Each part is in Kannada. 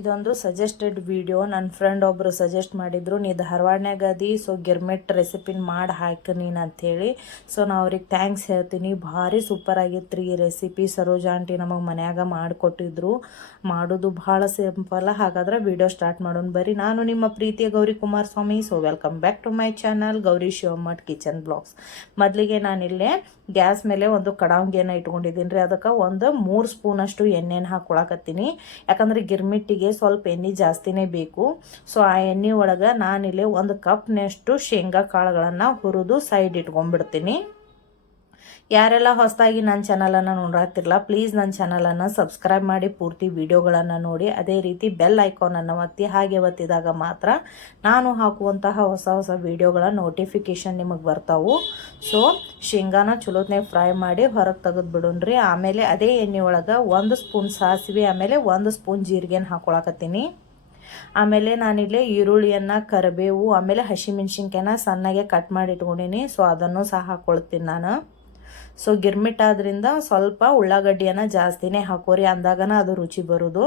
ಇದೊಂದು ಸಜೆಸ್ಟೆಡ್ ವಿಡಿಯೋ. ನನ್ನ ಫ್ರೆಂಡ್ ಒಬ್ಬರು ಸಜೆಸ್ಟ್ ಮಾಡಿದ್ರು, ನೀ ಧಾರವಾಡನಾಗ ಅದಿ, ಸೊ ಗಿರ್ಮಿಟ್ ರೆಸಿಪಿನ ಮಾಡಿ ಹಾಕಿ ನೀನು ಅಂಥೇಳಿ. ಸೊ ನಾ ಅವ್ರಿಗೆ ಥ್ಯಾಂಕ್ಸ್ ಹೇಳ್ತೀನಿ. ಭಾರಿ ಸೂಪರ್ ಆಗಿತ್ತು ರೀ ಈ ರೆಸಿಪಿ. ಸರೋಜಾ ಆಂಟಿ ನಮಗೆ ಮನ್ಯಾಗ ಮಾಡಿಕೊಟ್ಟಿದ್ರು. ಮಾಡೋದು ಭಾಳ ಸಿಂಪಲ್. ಹಾಗಾದ್ರೆ ವಿಡಿಯೋ ಸ್ಟಾರ್ಟ್ ಮಾಡೋಣ ಬರ್ರಿ. ನಾನು ನಿಮ್ಮ ಪ್ರೀತಿಯ Gauri Kumaraswamy. So welcome back to my channel Gauri Shivamath kitchen blogs. ಮೊದಲಿಗೆ ನಾನಿಲ್ಲೇ ಗ್ಯಾಸ್ ಮೇಲೆ ಒಂದು ಕಡಾಂಗಿಯನ್ನು ಇಟ್ಕೊಂಡಿದ್ದೀನಿ ರೀ. ಅದಕ್ಕೆ ಒಂದು 3 ಸ್ಪೂನಷ್ಟು ಎಣ್ಣೆನ ಹಾಕ್ಕೊಳಕತ್ತೀನಿ. ಯಾಕಂದ್ರೆ ಗಿರ್ಮಿಟ್ಟಿಗೆ ಸ್ವಲ್ಪ ಎಣ್ಣೆ ಜಾಸ್ತಿನೇ ಬೇಕು. ಸೊ ಆ ಎಣ್ಣೆ ಒಳಗೆ ನಾನಿಲ್ಲಿ 1 ಕಪ್ನಷ್ಟು ಶೇಂಗಾ ಕಾಳುಗಳನ್ನು ಹುರಿದು ಸೈಡ್ ಇಟ್ಕೊಂಡ್ಬಿಡ್ತೀನಿ. ಯಾರೆಲ್ಲ ಹೊಸದಾಗಿ ನನ್ನ ಚಾನಲನ್ನು ನೋಡಾತಿರಲ್ಲ, ಪ್ಲೀಸ್ ನನ್ನ ಚಾನಲನ್ನು ಸಬ್ಸ್ಕ್ರೈಬ್ ಮಾಡಿ ಪೂರ್ತಿ ವಿಡಿಯೋಗಳನ್ನು ನೋಡಿ. ಅದೇ ರೀತಿ ಬೆಲ್ ಐಕಾನನ್ನು ಒತ್ತಿ. ಹಾಗೆ ಒತ್ತಿದಾಗ ಮಾತ್ರ ನಾನು ಹಾಕುವಂತಹ ಹೊಸ ವಿಡಿಯೋಗಳ ನೋಟಿಫಿಕೇಷನ್ ನಿಮಗೆ ಬರ್ತಾವೆ. ಸೊ ಶೇಂಗಾನ ಚಲೋತ್ನಾಗ ಫ್ರೈ ಮಾಡಿ ಹೊರಗೆ ತೆಗೆದು ಬಿಡೋಣ್ರಿ. ಆಮೇಲೆ ಅದೇ ಎಣ್ಣೆ ಒಳಗೆ 1 ಸ್ಪೂನ್ ಸಾಸಿವೆ, ಆಮೇಲೆ 1 ಸ್ಪೂನ್ ಜೀರಿಗೆನ ಹಾಕೊಳಕತ್ತೀನಿ. ಆಮೇಲೆ ನಾನಿಲ್ಲಿ ಈರುಳ್ಳಿಯನ್ನು, ಕರಿಬೇವು, ಆಮೇಲೆ ಹಸಿಮೆಣ್ಸಿನ್ಕಾಯಿನ ಸಣ್ಣಗೆ ಕಟ್ ಮಾಡಿ ಇಟ್ಕೊಂಡೀನಿ. ಸೊ ಅದನ್ನು ಸಹ ಹಾಕ್ಕೊಳ್ತೀನಿ ನಾನು. ಸೊ ಗಿರ್ಮಿಟ್ ಆದ್ರಿಂದ ಸ್ವಲ್ಪ ಉಳ್ಳಾಗಡ್ಡಿಯನ್ನು ಜಾಸ್ತಿನೇ ಹಾಕೋರಿ, ಅಂದಾಗನ ಅದು ರುಚಿ ಬರೋದು.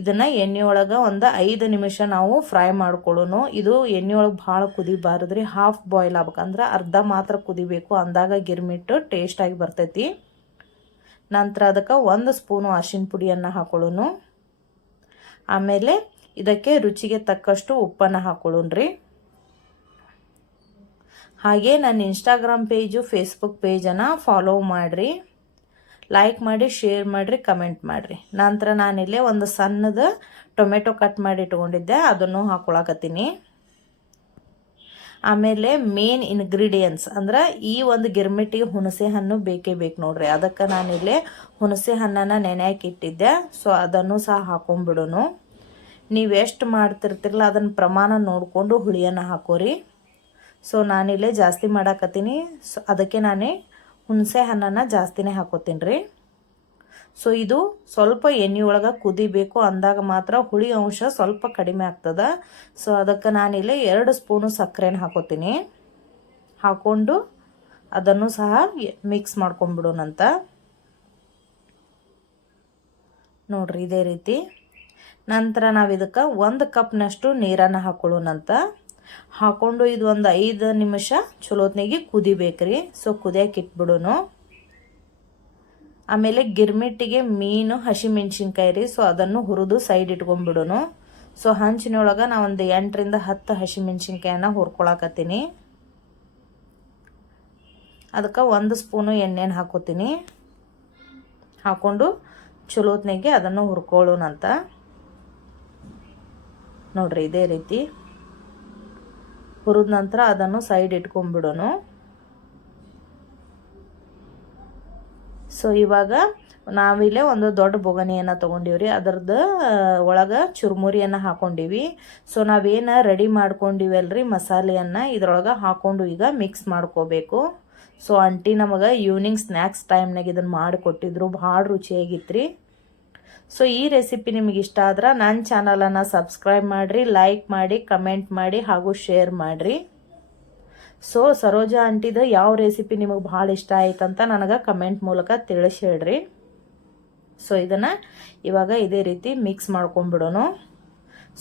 ಇದನ್ನು ಎಣ್ಣೆಯೊಳಗೆ ಒಂದು 5 ನಿಮಿಷ ನಾವು ಫ್ರೈ ಮಾಡ್ಕೊಳ್ಳೋಣ. ಇದು ಎಣ್ಣೆಯೊಳಗೆ ಭಾಳ ಕುದಿಬಾರ್ದ್ರಿ, ಹಾಫ್ ಬಾಯ್ಲ್ ಆಗ್ಬೇಕಂದ್ರೆ ಅರ್ಧ ಮಾತ್ರ ಕುದಿಬೇಕು. ಅಂದಾಗ ಗಿರ್ಮಿಟ್ಟು ಟೇಸ್ಟಾಗಿ ಬರ್ತೈತಿ. ನಂತರ ಅದಕ್ಕೆ 1 ಸ್ಪೂನು ಅರಿಶಿನ ಪುಡಿಯನ್ನು ಹಾಕೊಳ್ಳೋಣ. ಆಮೇಲೆ ಇದಕ್ಕೆ ರುಚಿಗೆ ತಕ್ಕಷ್ಟು ಉಪ್ಪನ್ನು ಹಾಕೊಳ್ಳೋಣ್ರಿ. ಹಾಗೆ ನನ್ನ ಇನ್ಸ್ಟಾಗ್ರಾಮ್ ಪೇಜು, ಫೇಸ್ಬುಕ್ ಪೇಜನ್ನು ಫಾಲೋ ಮಾಡಿರಿ, ಲೈಕ್ ಮಾಡಿ, ಶೇರ್ ಮಾಡಿರಿ, ಕಮೆಂಟ್ ಮಾಡಿರಿ. ನಂತರ ನಾನಿಲ್ಲೇ ಒಂದು ಸಣ್ಣದ ಟೊಮೆಟೊ ಕಟ್ ಮಾಡಿ ಇಟ್ಕೊಂಡಿದ್ದೆ, ಅದನ್ನು ಹಾಕೊಳಕತ್ತೀನಿ. ಆಮೇಲೆ ಮೇನ್ ಇಂಗ್ರೀಡಿಯೆಂಟ್ಸ್ ಅಂದ್ರೆ ಈ ಒಂದು ಗಿರ್ಮಿಟ್ಟಿಗೆ ಹುಣಸೆ ಹಣ್ಣು ಬೇಕೇ ಬೇಕು ನೋಡ್ರಿ. ಅದಕ್ಕೆ ನಾನಿಲ್ಲೇ ಹುಣಸೆ ಹಣ್ಣನ್ನು ನೆನೆಯಾಕಿ ಇಟ್ಟಿದ್ದೆ. ಸೊ ಅದನ್ನು ಸಹ ಹಾಕೊಂಡ್ಬಿಡೋನು. ನೀವು ಎಷ್ಟು ಮಾಡ್ತಿರ್ತಿರಲ್ಲ ಅದನ್ನು ಪ್ರಮಾಣ ನೋಡಿಕೊಂಡು ಹುಳಿಯನ್ನು ಹಾಕೋರಿ. ಸೊ ನಾನಿಲ್ಲೇ ಜಾಸ್ತಿ ಮಾಡಾಕತ್ತೀನಿ. ಸೊ ಅದಕ್ಕೆ ನಾನೇ ಹುಣಸೆ ಹಣ್ಣನ್ನು ಜಾಸ್ತಿನೇ ಹಾಕೋತೀನಿ ರೀ. ಸೊ ಇದು ಸ್ವಲ್ಪ ಎಣ್ಣೆ ಒಳಗೆ ಕುದಿಬೇಕು, ಅಂದಾಗ ಮಾತ್ರ ಹುಳಿ ಅಂಶ ಸ್ವಲ್ಪ ಕಡಿಮೆ ಆಗ್ತದೆ. ಸೊ ಅದಕ್ಕೆ ನಾನಿಲ್ಲೇ 2 ಸ್ಪೂನು ಸಕ್ಕರೆನ ಹಾಕೋತೀನಿ. ಹಾಕ್ಕೊಂಡು ಅದನ್ನು ಸಹ ಮಿಕ್ಸ್ ಮಾಡ್ಕೊಂಡ್ಬಿಡೋಣಂತ ನೋಡ್ರಿ, ಇದೇ ರೀತಿ. ನಂತರ ನಾವು ಇದಕ್ಕೆ 1 ಕಪ್ನಷ್ಟು ನೀರನ್ನು ಹಾಕೊಳ್ಳೋಣಂತ. ಹಾಕ್ಕೊಂಡು ಇದು ಒಂದು 5 ನಿಮಿಷ ಚಲೋತ್ನಾಗಿ ಕುದಿಬೇಕ್ರಿ. ಸೊ ಕುದಿಯಕ್ಕೆ ಇಟ್ಬಿಡೋನು. ಆಮೇಲೆ ಗಿರ್ಮಿಟ್ಟಿಗೆ ಮೀನು, ಹಸಿಮೆಣ್ಸಿನ್ಕಾಯಿ ರೀ. ಸೊ ಅದನ್ನು ಹುರಿದು ಸೈಡ್ ಇಟ್ಕೊಂಡ್ಬಿಡೋನು. ಸೊ ಹಂಚಿನೊಳಗೆ ನಾ ಒಂದು 8 ರಿಂದ 10 ಹಸಿಮೆಣ್ಸಿನ್ಕಾಯನ್ನು ಹುರ್ಕೊಳಕತ್ತೀನಿ. ಅದಕ್ಕೆ 1 ಸ್ಪೂನು ಎಣ್ಣೆನ ಹಾಕೋತೀನಿ. ಹಾಕ್ಕೊಂಡು ಚಲೋತ್ನಾಗೆ ಅದನ್ನು ಹುರ್ಕೊಳ್ಳೋಣಂತ ನೋಡ್ರಿ, ಇದೇ ರೀತಿ ಹುರಿದ ನಂತರ ಅದನ್ನು ಸೈಡ್ ಇಟ್ಕೊಂಡ್ಬಿಡೋನು. ಸೊ ಇವಾಗ ನಾವಿಲ್ಲೇ ಒಂದು ದೊಡ್ಡ ಬೊಗಣಿಯನ್ನು ತೊಗೊಂಡಿವ್ರಿ. ಅದರದ್ದು ಒಳಗೆ ಚುರುಮುರಿಯನ್ನು ಹಾಕ್ಕೊಂಡಿವಿ. ಸೊ ನಾವೇನು ರೆಡಿ ಮಾಡ್ಕೊಂಡಿವಲ್ರಿ ಮಸಾಲೆಯನ್ನು ಇದ್ರೊಳಗೆ ಹಾಕ್ಕೊಂಡು ಈಗ ಮಿಕ್ಸ್ ಮಾಡ್ಕೋಬೇಕು. ಸೊ ಆಂಟಿ ನಮಗೆ ಈವ್ನಿಂಗ್ ಸ್ನ್ಯಾಕ್ಸ್ ಟೈಮ್ನಾಗ ಇದನ್ನು ಮಾಡಿಕೊಟ್ಟಿದ್ರು, ಭಾಳ ರುಚಿಯಾಗಿತ್ತು. ಸೊ ಈ ರೆಸಿಪಿ ನಿಮಗೆ ಇಷ್ಟ ಆದ್ರೆ ನನ್ನ ಚಾನಲನ್ನು ಸಬ್ಸ್ಕ್ರೈಬ್ ಮಾಡಿರಿ, ಲೈಕ್ ಮಾಡಿ, ಕಮೆಂಟ್ ಮಾಡಿ, ಹಾಗೂ ಶೇರ್ ಮಾಡಿರಿ. ಸೊ ಸರೋಜಾ ಆಂಟಿದು ಯಾವ ರೆಸಿಪಿ ನಿಮಗೆ ಭಾಳ ಇಷ್ಟ ಆಯ್ತಂತ ನನಗೆ ಕಮೆಂಟ್ ಮೂಲಕ ತಿಳಿಸಿ ಹೇಳ್ರಿ. ಸೊ ಇದನ್ನು ಇವಾಗ ಇದೇ ರೀತಿ ಮಿಕ್ಸ್ ಮಾಡ್ಕೊಂಡ್ಬಿಡೋನು.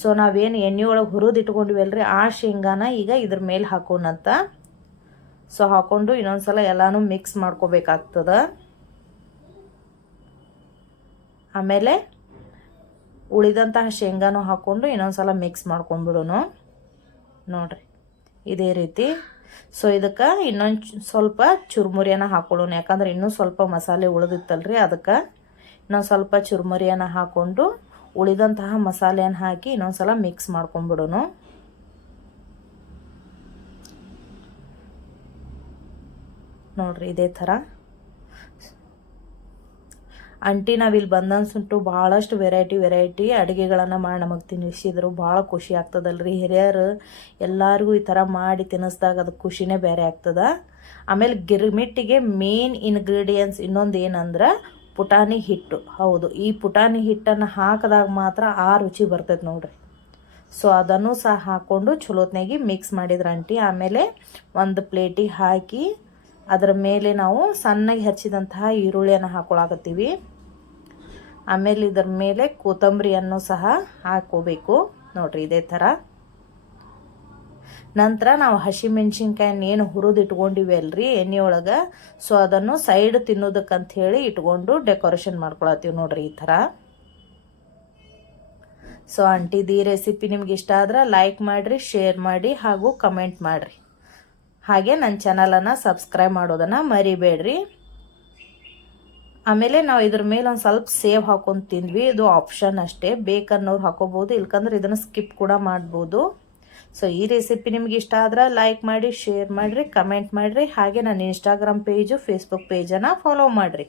ಸೊ ನಾವೇನು ಎಣ್ಣೆ ಒಳಗೆ ಹುರಿದು ಇಟ್ಕೊಂಡಿವಲ್ರಿ ಆ ಶೇಂಗಾನ ಈಗ ಇದ್ರ ಮೇಲೆ ಹಾಕೋಣಂತ. ಸೊ ಹಾಕ್ಕೊಂಡು ಇನ್ನೊಂದ್ಸಲ ಎಲ್ಲನೂ ಮಿಕ್ಸ್ ಮಾಡ್ಕೋಬೇಕಾಗ್ತದೆ. ಆಮೇಲೆ ಉಳಿದಂತಹ ಶೇಂಗಾನು ಹಾಕ್ಕೊಂಡು ಇನ್ನೊಂದ್ಸಲ ಮಿಕ್ಸ್ ಮಾಡ್ಕೊಂಡ್ಬಿಡೋನು ನೋಡ್ರಿ, ಇದೇ ರೀತಿ. ಸೊ ಇದಕ್ಕೆ ಇನ್ನೊಂದು ಸ್ವಲ್ಪ ಚುರುಮುರಿಯನ್ನು ಹಾಕೊಳ್ಳೋಣ, ಯಾಕಂದ್ರೆ ಇನ್ನೂ ಸ್ವಲ್ಪ ಮಸಾಲೆ ಉಳಿದಿತ್ತಲ್ರಿ. ಅದಕ್ಕೆ ಇನ್ನೊಂದು ಸ್ವಲ್ಪ ಚುರುಮುರಿಯನ್ನು ಹಾಕ್ಕೊಂಡು ಉಳಿದಂತಹ ಮಸಾಲೆಯನ್ನು ಹಾಕಿ ಇನ್ನೊಂದ್ಸಲ ಮಿಕ್ಸ್ ಮಾಡ್ಕೊಂಡ್ಬಿಡೋನು. ನೋಡ್ರಿ, ಇದೇ ಥರ. ಆಂಟಿ ನಾವಿಲ್ಲಿ ಬಂದನ್ಸುಂಟು ಭಾಳಷ್ಟು ವೆರೈಟಿ ಅಡುಗೆಗಳನ್ನು ಮಾಡಿ ನಮಗೆ ತಿನ್ನಿಸಿದ್ರು. ಭಾಳ ಖುಷಿ ಆಗ್ತದಲ್ರಿ. ಹಿರಿಯರು ಎಲ್ಲರಿಗೂ ಈ ಥರ ಮಾಡಿ ತಿನ್ನಿಸ್ದಾಗ ಅದು ಖುಷಿನೇ ಬೇರೆ ಆಗ್ತದೆ. ಆಮೇಲೆ ಗಿರ್ಮಿಟ್ಟಿಗೆ ಮೇನ್ ಇಂಗ್ರೀಡಿಯೆಂಟ್ಸ್ ಇನ್ನೊಂದು ಏನಂದ್ರೆ ಪುಟಾಣಿ ಹಿಟ್ಟು. ಹೌದು, ಈ ಪುಟಾಣಿ ಹಿಟ್ಟನ್ನು ಹಾಕಿದಾಗ ಮಾತ್ರ ಆ ರುಚಿ ಬರ್ತೈತೆ ನೋಡ್ರಿ. ಸೊ ಅದನ್ನು ಸಹ ಹಾಕ್ಕೊಂಡು ಚಲೋತ್ನಾಗಿ ಮಿಕ್ಸ್ ಮಾಡಿದ್ರು ಆಂಟಿ. ಆಮೇಲೆ ಒಂದು ಪ್ಲೇಟಿಗೆ ಹಾಕಿ ಅದರ ಮೇಲೆ ನಾವು ಸಣ್ಣಗೆ ಹೆಚ್ಚಿದಂತಹ ಈರುಳ್ಳಿಯನ್ನು ಹಾಕೊಳಕತ್ತೀವಿ. ಆಮೇಲೆ ಇದರ ಮೇಲೆ ಕೊತ್ತಂಬರಿಯನ್ನು ಸಹ ಹಾಕೋಬೇಕು ನೋಡ್ರಿ ಇದೇ ಥರ. ನಂತರ ನಾವು ಹಸಿಮೆಣ್ಸಿನ್ಕಾಯಿನ ಏನು ಹುರಿದು ಇಟ್ಕೊಂಡಿವಿ ಅಲ್ರಿ ಎಣ್ಣೆ ಒಳಗೆ, ಸೊ ಅದನ್ನು ಸೈಡ್ ತಿನ್ನೋದಕ್ಕಂತ ಹೇಳಿ ಇಟ್ಕೊಂಡು ಡೆಕೋರೇಷನ್ ಮಾಡ್ಕೊಳತ್ತೀವಿ ನೋಡ್ರಿ ಈ ಥರ. ಸೊ ಆಂಟಿದು ಈ ರೆಸಿಪಿ ನಿಮ್ಗೆ ಇಷ್ಟ ಆದ್ರೆ ಲೈಕ್ ಮಾಡಿರಿ, ಶೇರ್ ಮಾಡಿ ಹಾಗೂ ಕಮೆಂಟ್ ಮಾಡಿರಿ. ಹಾಗೆ ನನ್ನ ಚಾನಲನ್ನು ಸಬ್ಸ್ಕ್ರೈಬ್ ಮಾಡೋದನ್ನು ಮರಿಬೇಡ್ರಿ. ಆಮೇಲೆ ನಾವು ಇದ್ರ ಮೇಲೆ ಒಂದು ಸ್ವಲ್ಪ ಸೇವ್ ಹಾಕೊಂಡು ತಿಂದ್ವಿ, ಇದು ಆಪ್ಷನ್ ಅಷ್ಟೇ, ಬೇಕನ್ನೋರು ಹಾಕೋಬೋದು, ಇಲ್ಕಂದ್ರೆ ಇದನ್ನು ಸ್ಕಿಪ್ ಕೂಡ ಮಾಡ್ಬೋದು. ಸೊ ಈ ರೆಸಿಪಿ ನಿಮ್ಗೆ ಇಷ್ಟ ಆದ್ರೆ ಲೈಕ್ ಮಾಡಿ, ಶೇರ್ ಮಾಡಿರಿ, ಕಮೆಂಟ್ ಮಾಡಿರಿ. ಹಾಗೆ ನನ್ನ ಇನ್ಸ್ಟಾಗ್ರಾಮ್ ಪೇಜು, ಫೇಸ್ಬುಕ್ ಪೇಜನ್ನು ಫಾಲೋ ಮಾಡಿರಿ.